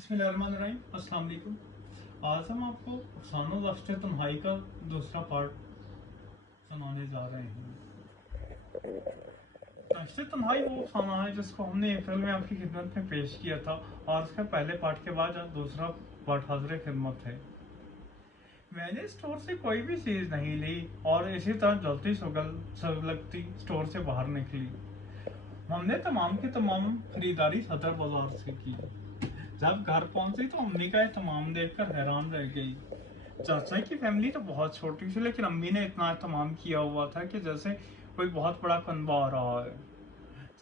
बिस्मिल्लाहिर्रहमानिर्रहीम, अस्सलाम वालेकुम। आज हम आपको अफसानों राष्ट्र तन्हाई का दूसरा पार्ट सुनाने जा रहे हैं। राष्ट्र तन्हाई वो अफसाना है जिसको हमने अप्रैल में आपकी खिदमत में पेश किया था और उसके पहले पार्ट के बाद आज दूसरा पार्ट हाजिर खिदमत है। मैंने स्टोर से कोई भी चीज़ नहीं ली और इसी तरह जलती सुगलगती स्टोर से बाहर निकली। हमने तमाम की तमाम खरीदारी सदर बाजार से की। जब घर पहुंची तो अम्मी का एहतमाम देखकर हैरान रह गई। चाचा की फैमिली तो बहुत छोटी थी, लेकिन अम्मी ने इतना एहतमाम किया हुआ था कि जैसे कोई बहुत बड़ा कुनबा आ रहा है।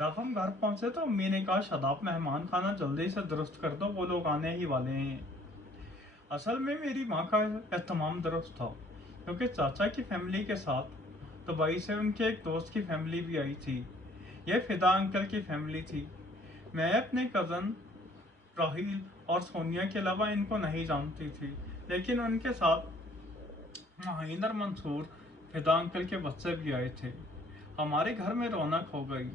जब हम घर पहुंचे तो अम्मी ने कहा, शादाब, मेहमान खाना जल्दी से दुरुस्त कर दो, वो लोग आने ही वाले हैं। असल में मेरी माँ का एहतमाम दुरुस्त था, क्योंकि चाचा की फैमिली के साथ दुबई से उनके एक दोस्त की फैमिली भी आई थी। यह फिदा अंकल की फैमिली थी। मैं अपने कज़न राहील और सोनिया के अलावा इनको नहीं जानती थी, लेकिन उनके साथ माहिन और मंसूर, फिदा अंकल के बच्चे भी आए थे। हमारे घर में रौनक हो गई।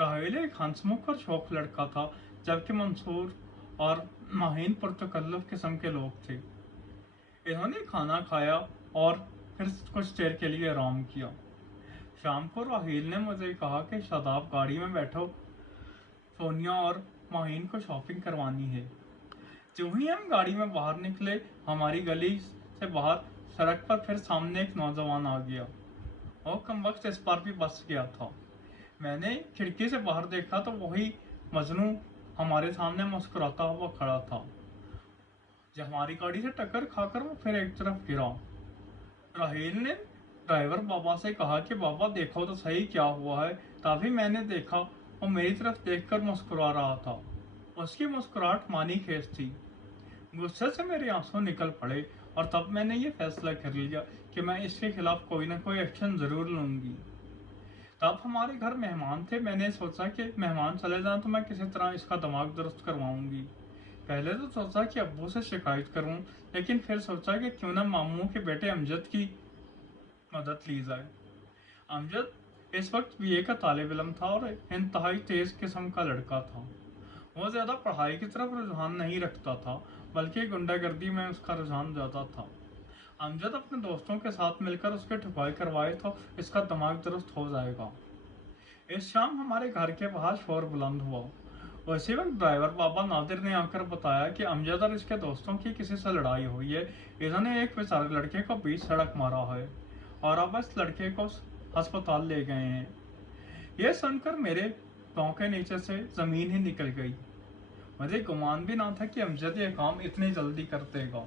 राहील एक हंसमुख और शौक लड़का था, जबकि मंसूर और माहिन पुरतकल्लुफ किस्म के लोग थे। इन्होंने खाना खाया और फिर कुछ देर के लिए आराम किया। शाम को राहील ने मुझे कहा कि शादाब, गाड़ी में बैठो, सोनिया और माहिन को शॉपिंग करवानी है। जो ही हम गाड़ी में बाहर निकले, हमारी गली से बाहर सड़क पर फिर सामने एक नौजवान आ गया। वो कमबख्त इस बार भी बच गया था। मैंने खिड़की से बाहर देखा तो वही मजनू हमारे सामने मुस्कुराता हुआ खड़ा था। जब हमारी गाड़ी से टक्कर खाकर वो फिर एक तरफ गिरा। राहील ने ड्राइवर बाबा से कहा कि बाबा, देखो तो सही क्या हुआ है। तभी मैंने देखा, वो मेरी तरफ देखकर मुस्कुरा रहा था। उसकी मुस्कुराहट मानी खेज थी। गुस्से से मेरे आंसू निकल पड़े और तब मैंने ये फैसला कर लिया कि मैं इसके खिलाफ कोई ना कोई एक्शन जरूर लूंगी। तब हमारे घर मेहमान थे। मैंने सोचा कि मेहमान चले जाएं तो मैं किसी तरह इसका दिमाग दुरुस्त करवाऊंगी। पहले तो सोचा कि अब्बू से शिकायत करूं, लेकिन फिर सोचा कि क्यों ना मामू के बेटे अमजद की मदद ली जाए। अमजद इस वक्त बीए का तालिब इल्म था और इंतहाई तेज किस्म का लड़का था। वो ज्यादा पढ़ाई की तरफ रुझान नहीं रखता था, बल्कि गुंडागर्दी में उसका रुझान ज्यादा था। अमजद अपने दोस्तों के साथ मिलकर उसके ठुकाई करवाए तो इसका दिमाग दुरुस्त हो जाएगा। इस शाम हमारे घर के बाहर शोर बुलंद हुआ। उसी वक्त ड्राइवर बाबा नादिर ने आकर बताया कि अमजद और इसके दोस्तों की किसी से लड़ाई हुई है। इन्होंने एक बेचारे लड़के को बीच सड़क मारा है और अब इस लड़के को अस्पताल ले गए हैं। यह सुनकर मेरे पाँव के नीचे से जमीन ही निकल गई। मुझे गुमान भी ना था कि अमजद ये काम इतनी जल्दी कर देगा।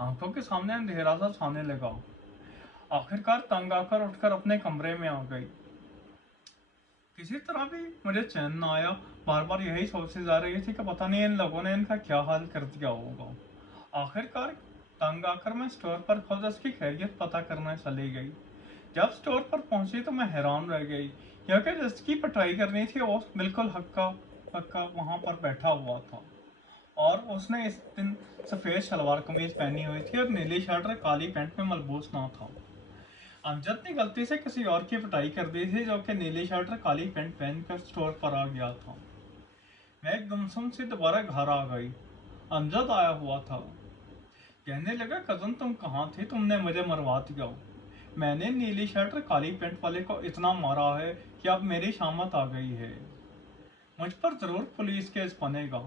आंखों के सामने अंधेरा सा छाने लगा। आखिरकार तंग आकर उठकर अपने कमरे में आ गई। किसी तरह भी मुझे चैन ना आया। बार बार यही सोचती जा रही थी कि पता नहीं इन लोगों ने इनका क्या हाल कर दिया होगा। आखिरकार तंग आकर मैं स्टोर पर खुद उसकी खैरियत पता करने चली गई। जब स्टोर पर पहुंची तो मैं हैरान रह गई, क्योंकि जिसकी पिटाई करनी थी वो बिल्कुल हक्का पक्का वहां पर बैठा हुआ था। और उसने इस दिन सफेद शलवार कमीज पहनी हुई थी और नीली शर्ट और काली पैंट में मलबूस ना था। अमजद ने गलती से किसी और की पिटाई कर दी थी, जो कि नीली शर्ट और काली पैंट पहनकर स्टोर पर आ गया था। मैं गुमसुम से दोबारा घर आ गई। अमजद आया हुआ था। कहने लगा, कजन, तुम कहाँ थी? तुमने मुझे मरवा दिया। मैंने नीली शर्ट और काली पैंट वाले को इतना मारा है कि अब मेरी शामत आ गई है। मुझ पर जरूर पुलिस केस बनेगा।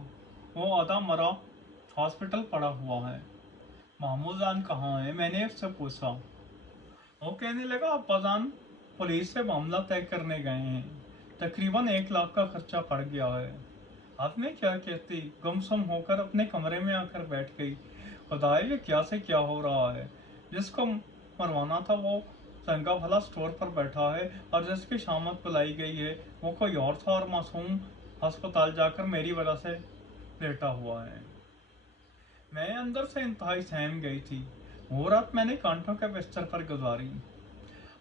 वो आधा मरा हॉस्पिटल पड़ा हुआ है। मामूजान कहाँ है? मैंने उससे पूछा। वो कहने लगा, अब्बाजान पुलिस से मामला तय करने गए हैं। तकरीबन 1 लाख का खर्चा पड़ गया है। अब मैं क्या कहती? गुमसुम होकर अपने कमरे में आकर बैठ गई। खुदाए, ये क्या से क्या हो रहा है? जिसको मरवाना था वो चंगा भला स्टोर पर बैठा है, और जिसकी शामत बुलाई गई है वो कोई और था, और मासूम अस्पताल जाकर मेरी वजह से लेटा हुआ है। मैं अंदर से इंतहाई सहम गई थी। वो रात मैंने कांटों के बिस्तर पर गुजारी।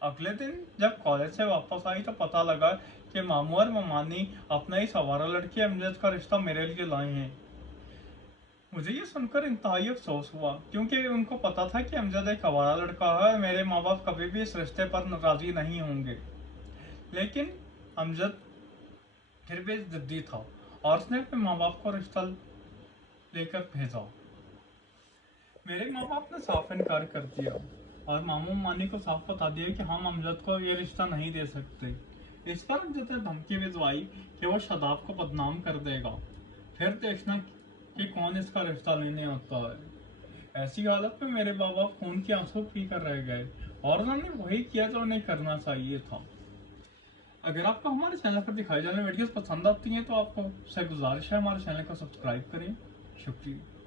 अगले दिन जब कॉलेज से वापस आई तो पता लगा कि मामू और मामानी अपना ही सवारा लड़की अमजद का रिश्ता मेरे लिए लाए हैं। मुझे ये सुनकर इंतहाई अफसोस हुआ, क्योंकि उनको पता था कि अमजद एक आवारा लड़का है और मेरे माँ बाप कभी भी इस रिश्ते पर राजी नहीं होंगे। लेकिन अमजद फिर भी जिद्दी था और उसने अपने माँ बाप को रिश्ता लेकर भेजा। मेरे माँ बाप ने साफ इनकार कर दिया और मामू मानी को साफ बता दिया कि हम अमजद को ये रिश्ता नहीं दे सकते। इस पर अमजद ने धमकी भिजवाई कि वो शादाब को बदनाम कर देगा, फिर देखना कि कौन इसका रिश्ता लेने आता है। ऐसी हालत में मेरे बाबा खून के आंसू पी कर रह गए और उन्होंने वही किया जो उन्हें करना चाहिए था। अगर आपको हमारे चैनल पर दिखाई जाने वीडियोस पसंद आती हैं तो आपको से गुजारिश है हमारे चैनल को सब्सक्राइब करें। शुक्रिया।